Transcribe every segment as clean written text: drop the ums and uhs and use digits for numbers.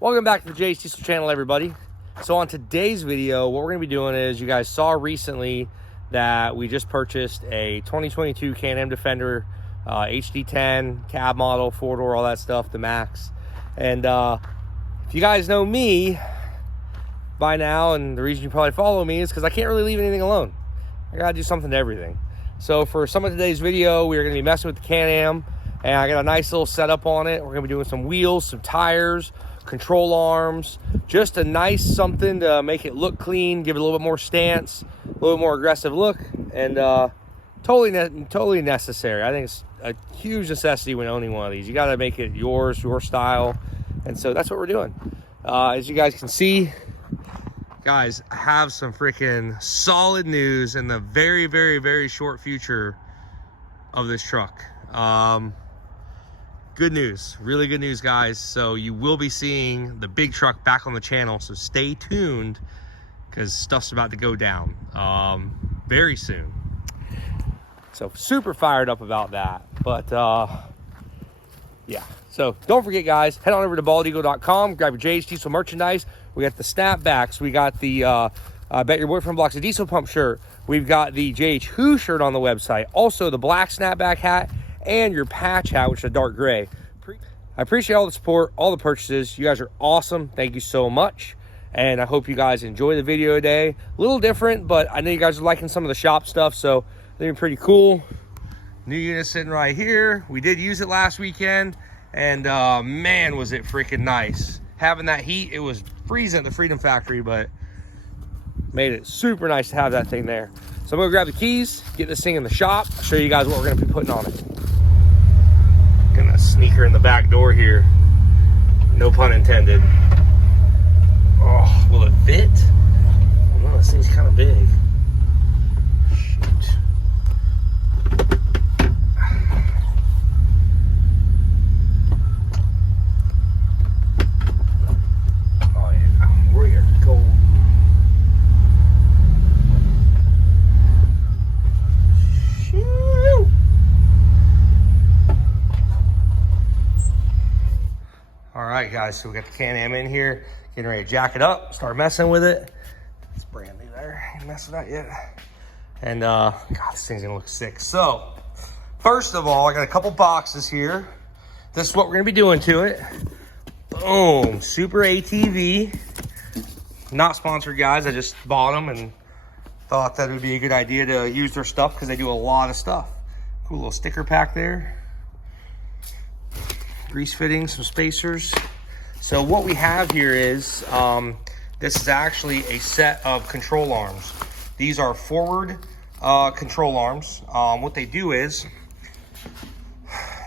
Welcome back to the JH Diesel channel, everybody. So on today's video, what we're going to be doing is, you guys saw recently that we just purchased a 2022 Can-Am Defender HD10 cab model, 4-door, all that stuff, the max. And if you guys know me by now, and the reason you probably follow me is because I can't really leave anything alone. I gotta do something to everything. So for some of today's video, we are going to be messing with the Can-Am, and I got a nice little setup on it. We're going to be doing some wheels, some tires, control arms, just a nice something to make it look clean, give it a little bit more stance, a little bit more aggressive look, and totally necessary. I think it's a huge necessity when owning one of these. You got to make it yours, your style, and so that's what we're doing. As you guys can see, guys, I have some freaking solid news in the very, very, very short future of this truck. Good news, really good news, guys. So you will be seeing the big truck back on the channel, so stay tuned because stuff's about to go down very soon. So super fired up about that. But yeah, so don't forget, guys, head on over to baldeagle.com, grab your JH Diesel merchandise. We got the snapbacks, we got the I Bet Your Boyfriend Blocks a Diesel Pump shirt, we've got the JH Who shirt on the website, also the black snapback hat and your patch hat, which is a dark gray. I appreciate all the support, all the purchases. You guys are awesome. Thank you so much. And I hope you guys enjoy the video today. A little different, but I know you guys are liking some of the shop stuff, so they're pretty cool. New unit sitting right here. We did use it last weekend, and man, was it freaking nice. Having that heat, it was freezing at the Freedom Factory, but made it super nice to have that thing there. So I'm gonna grab the keys, get this thing in the shop, show you guys what we're gonna be putting on it. Gonna sneak her in the back door here. No pun intended. Oh, will it fit? Oh no, this thing's kind of big. Shoot. Oh yeah, we're gonna go. All right, guys, so we got the Can-Am in here, getting ready to jack it up, start messing with it. It's brand new there, ain't messed with that yet. And God, this thing's gonna look sick. So, first of all, I got a couple boxes here. This is what we're gonna be doing to it. Boom, Super ATV. Not sponsored, guys, I just bought them and thought that it would be a good idea to use their stuff because they do a lot of stuff. Cool little sticker pack there. Grease fittings, some spacers. So what we have here is, this is actually a set of control arms. These are forward control arms. What they do is,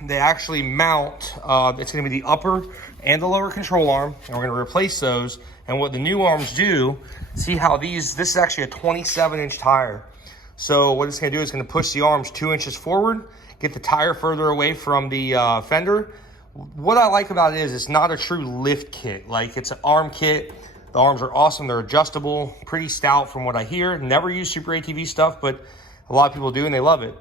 they actually mount, it's gonna be the upper and the lower control arm, and we're gonna replace those. And what the new arms do, see how this is actually a 27-inch tire. So what it's gonna do is gonna push the arms 2 inches forward, get the tire further away from the fender. What I like about it is it's not a true lift kit. Like, it's an arm kit. The arms are awesome. They're adjustable, pretty stout from what I hear. Never use Super ATV stuff, but a lot of people do and they love it.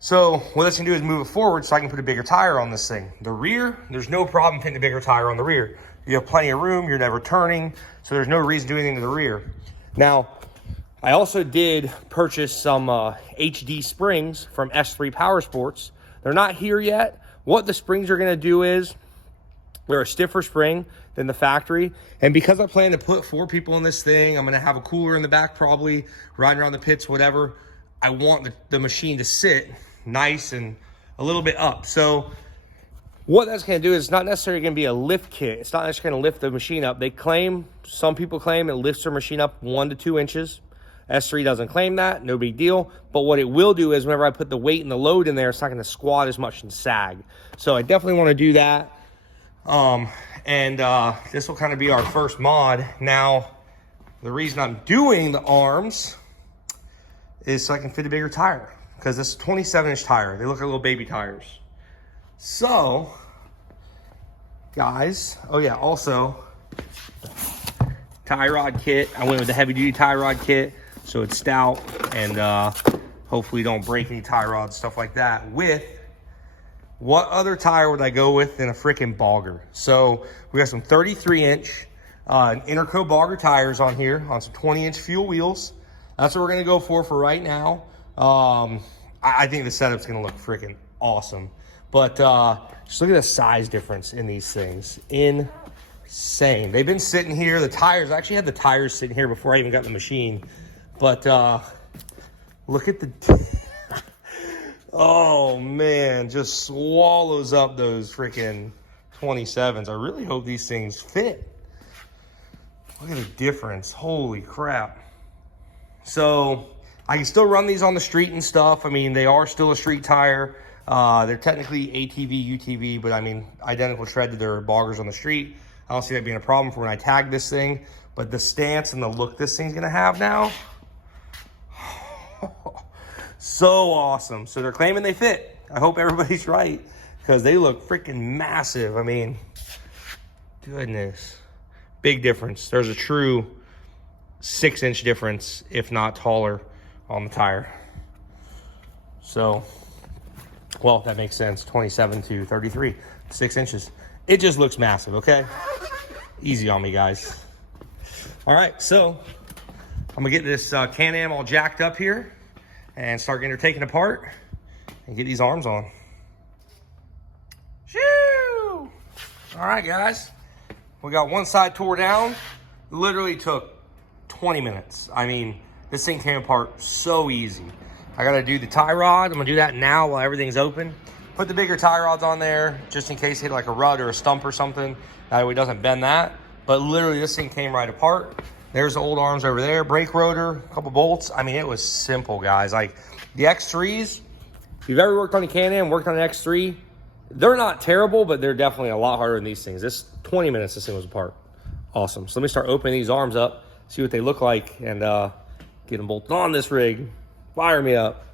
So what it's gonna do is move it forward so I can put a bigger tire on this thing. The rear, there's no problem putting a bigger tire on the rear. You have plenty of room, you're never turning, so there's no reason to do anything to the rear. Now, I also did purchase some HD springs from S3 Power Sports. They're not here yet. What the springs are gonna do is, they're a stiffer spring than the factory. And because I plan to put 4 people in this thing, I'm gonna have a cooler in the back probably, riding around the pits, whatever. I want the machine to sit nice and a little bit up. So what that's gonna do is, it's not necessarily gonna be a lift kit. It's not just gonna lift the machine up. Some people claim it lifts their machine up 1 to 2 inches. S3 doesn't claim that, no big deal. But what it will do is, whenever I put the weight and the load in there, it's not gonna squat as much and sag. So I definitely wanna do that. This will kind of be our first mod. Now, the reason I'm doing the arms is so I can fit a bigger tire, because this is a 27-inch tire. They look like little baby tires. So, guys, oh yeah, also, tie rod kit. I went with the heavy duty tie rod kit, so it's stout and hopefully don't break any tie rods, stuff like that, with what other tire would I go with than a freaking bogger? So we got some 33-inch Interco bogger tires on here on some 20-inch fuel wheels. That's what we're gonna go for right now. I think the setup's gonna look freaking awesome. But just look at the size difference in these things. Insane. They've been sitting here. The tires, I actually had the tires sitting here before I even got in the machine. But look at the, oh man, just swallows up those freaking 27s. I really hope these things fit. Look at the difference. Holy crap. So I can still run these on the street and stuff. I mean, they are still a street tire. They're technically ATV, UTV, but I mean, identical tread to their boggers on the street. I don't see that being a problem for when I tag this thing. But the stance and the look this thing's gonna have now, so awesome. So they're claiming they fit. I hope everybody's right, because they look freaking massive. I mean, goodness. Big difference. There's a true 6-inch difference, if not taller, on the tire. So, well, that makes sense. 27 to 33, 6 inches. It just looks massive, okay? Easy on me, guys. All right, so I'm gonna get this Can-Am all jacked up here and start getting her taken apart and get these arms on. Shoo! All right, guys. We got one side tore down. Literally took 20 minutes. I mean, this thing came apart so easy. I gotta do the tie rod. I'm gonna do that now while everything's open. Put the bigger tie rods on there just in case it hit like a rut or a stump or something. That way it doesn't bend that. But literally this thing came right apart. There's the old arms over there, brake rotor, a couple bolts. I mean, it was simple, guys. Like the X3s, if you've ever worked on a Can-Am, worked on an X3, they're not terrible, but they're definitely a lot harder than these things. This 20 minutes, this thing was apart. Awesome. So let me start opening these arms up, see what they look like, and get them bolted on this rig. Fire me up.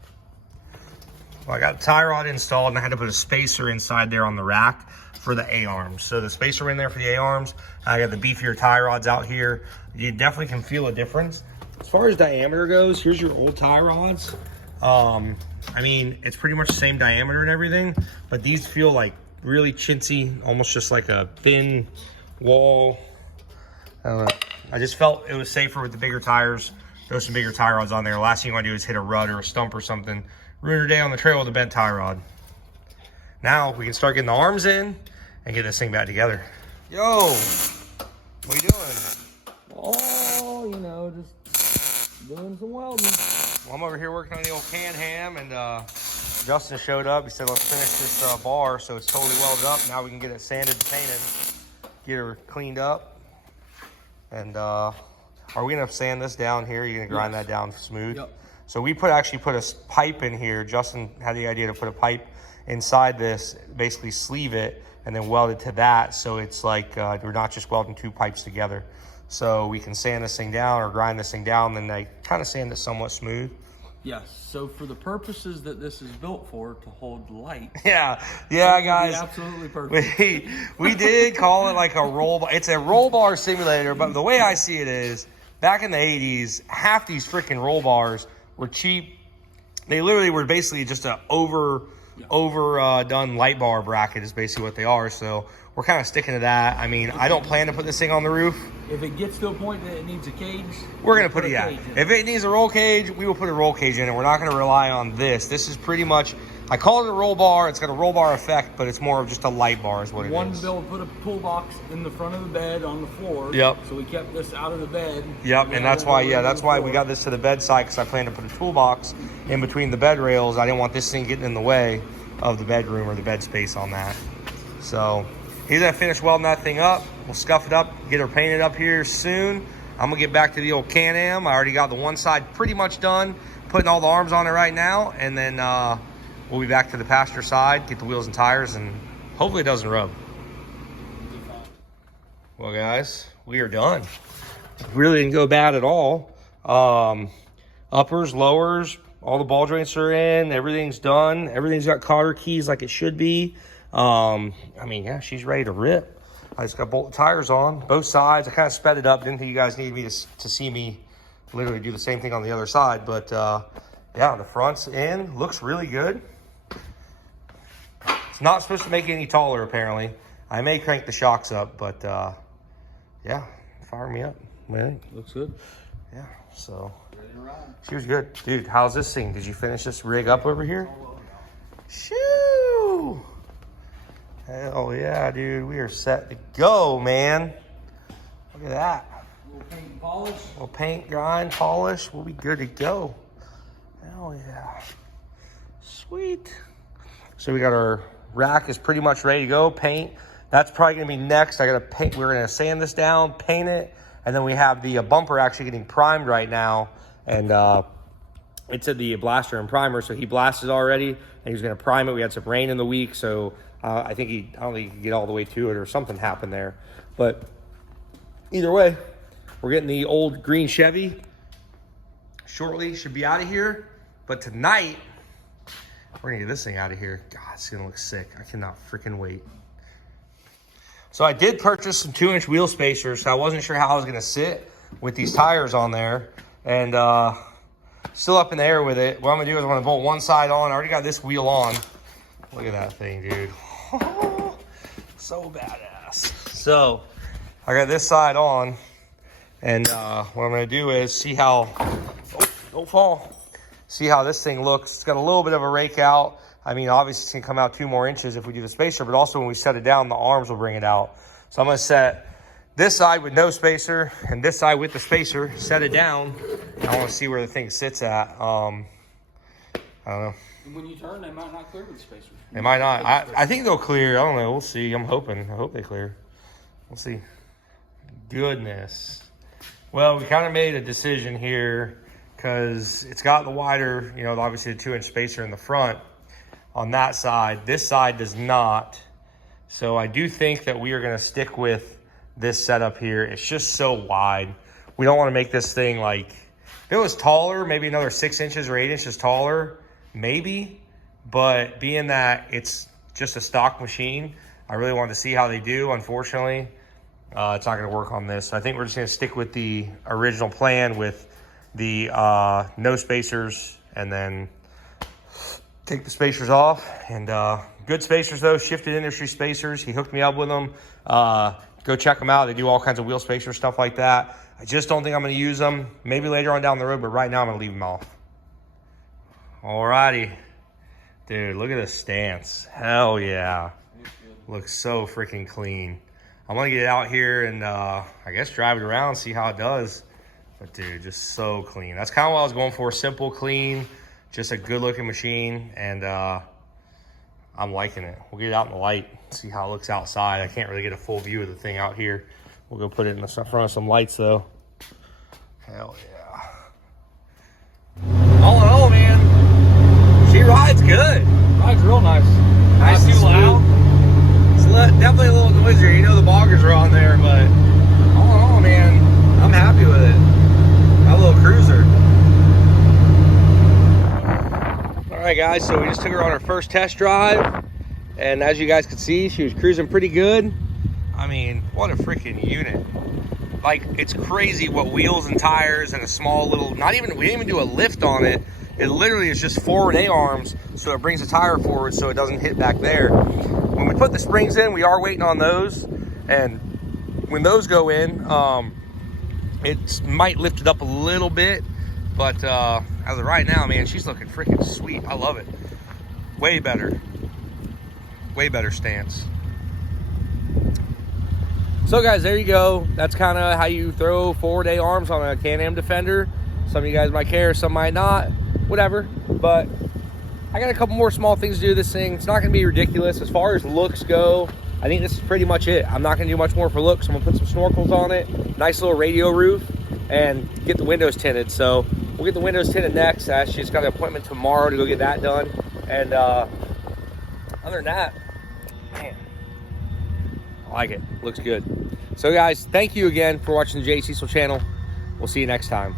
Well, I got the tie rod installed, and I had to put a spacer inside there on the rack for the A-arms. So the spacer in there for the A-arms. I got the beefier tie rods out here. You definitely can feel a difference. As far as diameter goes, here's your old tie rods. I mean, it's pretty much the same diameter and everything, but these feel like really chintzy, almost just like a thin wall. I don't know. I just felt it was safer with the bigger tires. Throw some bigger tie rods on there. Last thing you want to do is hit a rut or a stump or something. Ruin your day on the trail with a bent tie rod. Now we can start getting the arms in and get this thing back together. Yo, what are you doing? Oh, you know, just doing some welding. Well, I'm over here working on the old Can-Am, and Justin showed up. He said, let's finish this bar so it's totally welded up. Now we can get it sanded and painted, get her cleaned up. And are we gonna sand this down here? You're gonna grind that down smooth? Yep. So we actually put a pipe in here. Justin had the idea to put a pipe inside this, basically sleeve it, and then weld it to that. So it's like we're not just welding two pipes together. So we can sand this thing down or grind this thing down, then they kind of sand it somewhat smooth. Yes, so for the purposes that this is built for, to hold light. Yeah, guys. Absolutely perfect. We did call it like a roll bar. It's a roll bar simulator, but the way I see it is, back in the 80s, half these freaking roll bars were cheap. They literally were basically just a overdone light bar bracket is basically what they are. So we're kind of sticking to that. I mean, I don't plan to put this thing on the roof. If it gets to a point that it needs a cage, we're going to put it, if it needs a roll cage, we will put a roll cage in it. We're not going to rely on this. This is pretty much, I call it a roll bar. It's got a roll bar effect, but it's more of just a light bar is what it is. One bill put a toolbox in the front of the bed on the floor. Yep. So we kept this out of the bed. Yep, and that's why, that's why we got this to the bedside, because I plan to put a toolbox in between the bed rails. I didn't want this thing getting in the way of the bedroom or the bed space on that. So he's gonna finish welding that thing up. We'll scuff it up, get her painted up here soon. I'm gonna get back to the old Can-Am. I already got the one side pretty much done, putting all the arms on it right now, and then we'll be back to the passenger side, get the wheels and tires, and hopefully it doesn't rub. Well, guys, we are done. Really didn't go bad at all. Uppers, lowers, all the ball joints are in, everything's done. Everything's got cotter keys like it should be. I mean, yeah, she's ready to rip. I just got bolt tires on both sides. I kind of sped it up. Didn't think you guys needed me to see me literally do the same thing on the other side. But yeah, the front's in. Looks really good. It's not supposed to make it any taller, apparently. I may crank the shocks up, but yeah, fire me up. Man. Looks good. Yeah, so Ready to ride. she was good. Dude, how's this thing? Did you finish this rig up over here? Shoo! Hell yeah, dude. We are set to go, man. Look at that. A little paint and polish. A little paint, grind, polish. We'll be good to go. Hell yeah. Sweet. So we got our rack is pretty much ready to go. Paint. That's probably going to be next. I got to paint. We're going to sand this down, paint it. And then we have the bumper actually getting primed right now. And it's at the blaster and primer. So he blasted already and he's going to prime it. We had some rain in the week. So I don't think he could get all the way to it or something happened there. But either way, we're getting the old green Chevy shortly. Should be out of here. But tonight, we're gonna get this thing out of here. God, it's gonna look sick. I cannot freaking wait. So I did purchase some 2-inch wheel spacers. So I wasn't sure how I was gonna sit with these tires on there. And still up in the air with it. What I'm gonna do is I'm gonna bolt one side on. I already got this wheel on. Look at that thing, dude. So badass. So I got this side on. And what I'm gonna do is see how, oh, don't fall. See how this thing looks. It's got a little bit of a rake out. I mean, obviously it's gonna come out 2 more inches if we do the spacer, but also when we set it down, the arms will bring it out. So I'm gonna set this side with no spacer and this side with the spacer, set it down. I wanna see where the thing sits at. I don't know. And when you turn, they might not clear with the spacer. They might not. I think they'll clear. I don't know. We'll see. I'm hoping. I hope they clear. We'll see. Goodness. Well, we kind of made a decision here because it's got the wider, you know, obviously the 2-inch spacer in the front on that side. This side does not. So I do think that we are going to stick with this setup here. It's just so wide. We don't want to make this thing like, if it was taller, maybe another 6 inches or 8 inches taller, maybe. But being that it's just a stock machine, I really wanted to see how they do. Unfortunately, it's not going to work on this. So I think we're just going to stick with the original plan with the no spacers and then take the spacers off. And good spacers though, Shifted Industry spacers. He hooked me up with them. Go check them out. They do all kinds of wheel spacers, stuff like that. I just don't think I'm going to use them. Maybe later on down the road, but right now I'm going to leave them off. Alrighty. Dude, look at this stance. Hell yeah. Looks so freaking clean. I'm going to get out here and I guess drive it around, see how it does. But dude, just so clean. That's kind of what I was going for. Simple, clean, just a good looking machine. And I'm liking it. We'll get it out in the light, see how it looks outside. I can't really get a full view of the thing out here. We'll go put it in the front of some lights though. Hell yeah. All in all, man, she rides good. Rides real nice. Nice Not too loud. It's definitely a little noisier. You know the boggers are on there, but all in all, man, I'm happy with it. Got a little cruiser. All right, guys, so we just took her on her first test drive, and as you guys could see, she was cruising pretty good. I mean, what a freaking unit. Like, it's crazy what wheels and tires and a small little, we didn't even do a lift on it. It literally is just forward A-arms, so it brings the tire forward so it doesn't hit back there. When we put the springs in, we are waiting on those, and when those go in, it might lift it up a little bit, but as of right now, man, she's looking freaking sweet. I love it. Way better stance. So guys, there you go. That's kind of how you throw forward A-arms on a Can-Am Defender. Some of you guys might care, some might not, whatever. But I got a couple more small things to do to this thing. It's not gonna be ridiculous. As far as looks go, I think this is pretty much it. I'm not gonna do much more for looks. I'm gonna put some snorkels on it, nice little radio roof, and get the windows tinted. So we'll get the windows tinted next. She's got an appointment tomorrow to go get that done. And other than that, man, I like it. Looks good. So guys, thank you again for watching the J Cecil channel. We'll see you next time.